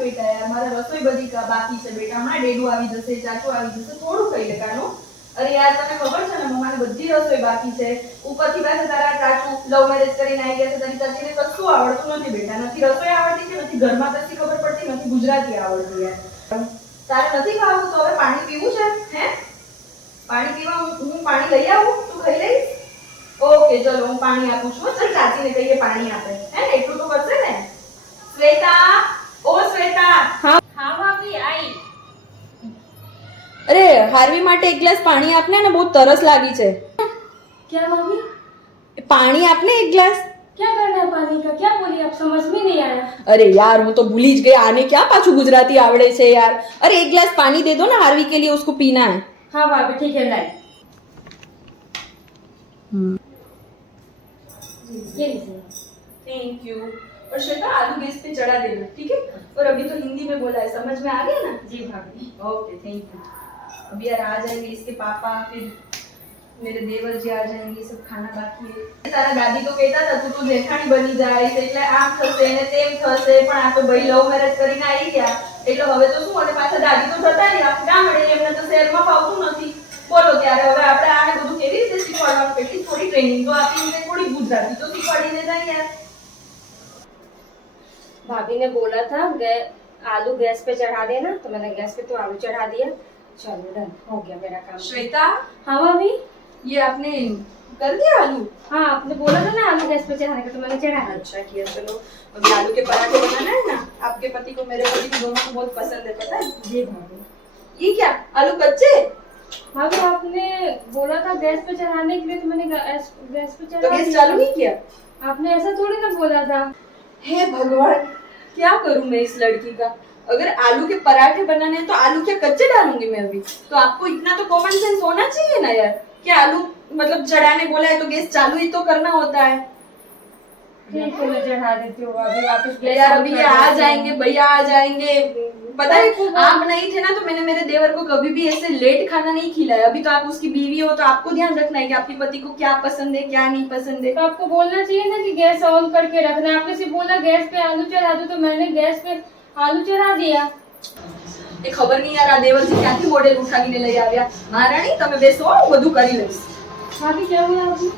બેટા યાર, મારે રસોઈ બધી બાકી છે બેટા. હમણાં ડેડુ આવી જશે, ચાચુ આવી જશે, થોડું ખાઈ લે કાનો. અરે યાર તને ખબર છે ને મમ્માને બધી રસોઈ બાકી છે. ઉપરથી પાછા તારા ચાચુ લવ મેરેજ કરીને આવી ગયા છે. તારી ચાચીને કશું આવડતું નથી બેટા. નથી રસોઈ આવડતી છે, નથી ઘરમાં કશી ખબર પડતી, નથી ગુજરાતી આવડતી યાર. તારે નથી ખાવું તો હવે પાણી પીવું છે? હે પાણી પીવા હું પાણી લઈ આવું? તું ખાઈ લઈશ? ઓકે ચલો હું પાણી આપું છું. ચલ ચાચીને કહીએ પાણી આપે. હે એટલું તો કરશે ને? શ્વેતા, ઓ શ્વેતા. હા હા ભાભી आई। અરે હાર્વી માટે એક ગ્લાસ પાણી આપને ને, બહુ તરસ લાગી છે. क्या भाभी? पानी आपने एक ग्लास। क्या करना है पानी का? क्या बोली आप? समझ में नहीं आया। अरे यार હું તો ભૂલી જ ગઈ. આને ક્યાં પાછું ગુજરાતી આવડે છે યાર. अरे एक ग्लास पानी दे दो ना, हार्वी के लिए उसको पीना है। हाँ भाभी ठीक है लाई। ये लीजिए। Thank you. और श्वेता आलू गैस पे चढ़ा देना, ठीक है? और अभी तो हिंदी में बोला है, समझ में आ गया ना? जी भाभी। Okay thank you. अभी यार आ जाएंगे इसके पापा, फिर मेरे देवर जी आ जाएंगे, सब खाना बाकी है। तारा दादी तो कहता था તું તો જેઠાણી બની જાય છે એટલે આમ થશે ને તેમ થશે, પણ આ તો ભાઈ લવ મેરેજ કરીને આવી ગયા એટલે હવે તો શું, અને પાછા દાદી તો જતા રહ્યા ગામડે, એમને તો શહેરમાં ફાવતું નથી. બોલો ત્યારે હવે આપણે આને બધું કેવી રીતે શીખવાડવાનું? કેટલી થોડી ટ્રેનિંગ તો આપીને થોડી ગુજરાતી તો શીખવાડીને જાય યાર. भाभी ने बोला था आलू गैस पे चढ़ा देना, तो मैंने गैस पे तो आलू चढ़ा दिया। चलो डन हो गया मेरा काम। श्वेता हाँ भाभी। ये आपने कर दिया आलू? हाँ आपने बोला था ना आलू गैस पे चढ़ाने का, तो मैंने चढ़ाया। अच्छा किया। चलो अभी आलू के पराठे बनाना है ना। आपके पति को, मेरे पति को, दोनों को बहुत पसंद है, पता है? जी भाभी। ये क्या आलू कच्चे? भाभी आपने बोला था गैस पे चढ़ाने के लिए, तो मैंने गैस पे चढ़ा तो गैस दिया। चालू नहीं किया? आपने ऐसा थोड़ी ना बोला था। हे भगवान, क्या करूं मैं इस लड़की का। अगर आलू के पराठे बनाने हैं तो आलू क्या कच्चे डालूंगी मैं अभी? तो आपको इतना तो कॉमन सेंस होना चाहिए ना यार, कि आलू मतलब चढ़ाने बोला है तो गैस चालू ही तो करना होता है। ठीक है मैं चढ़ा देती हूँ भाभी, वापस यार अभी ये आ जाएंगे, भैया आ जाएंगे। पता है आप नहीं थे ना तो मैंने मेरे देवर को कभी भी ऐसे लेट खाना नहीं खिलाया। अभी तो आप उसकी बीवी हो तो आपको ध्यान रखना है कि आपके पति को क्या पसंद है क्या नहीं पसंद है। तो आपको बोलना चाहिए ना कि गैस ऑन करके रखना। आपने सिर्फ बोला गैस पे आलू चढ़ा दो, तो मैंने गैस पे आलू चढ़ा दिया। એ ખબર નહીં યાર, આ દેવલજી ક્યાંથી મોડેલ ઉઠાવીને લઈ આવ્યા. મહારાણી તમે બેસો, હું બધું કરી લઈશ. भाभी क्या हुआ आपको?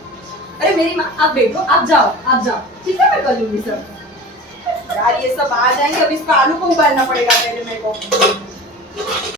अरे मेरी माँ, आप बैठो, आप जाओ, ठीक है? मैं कर लूंगी सब। यार ये सब आ जाएंगे, अब इसका आलू को उबालना पड़ेगा पहले मेरे को।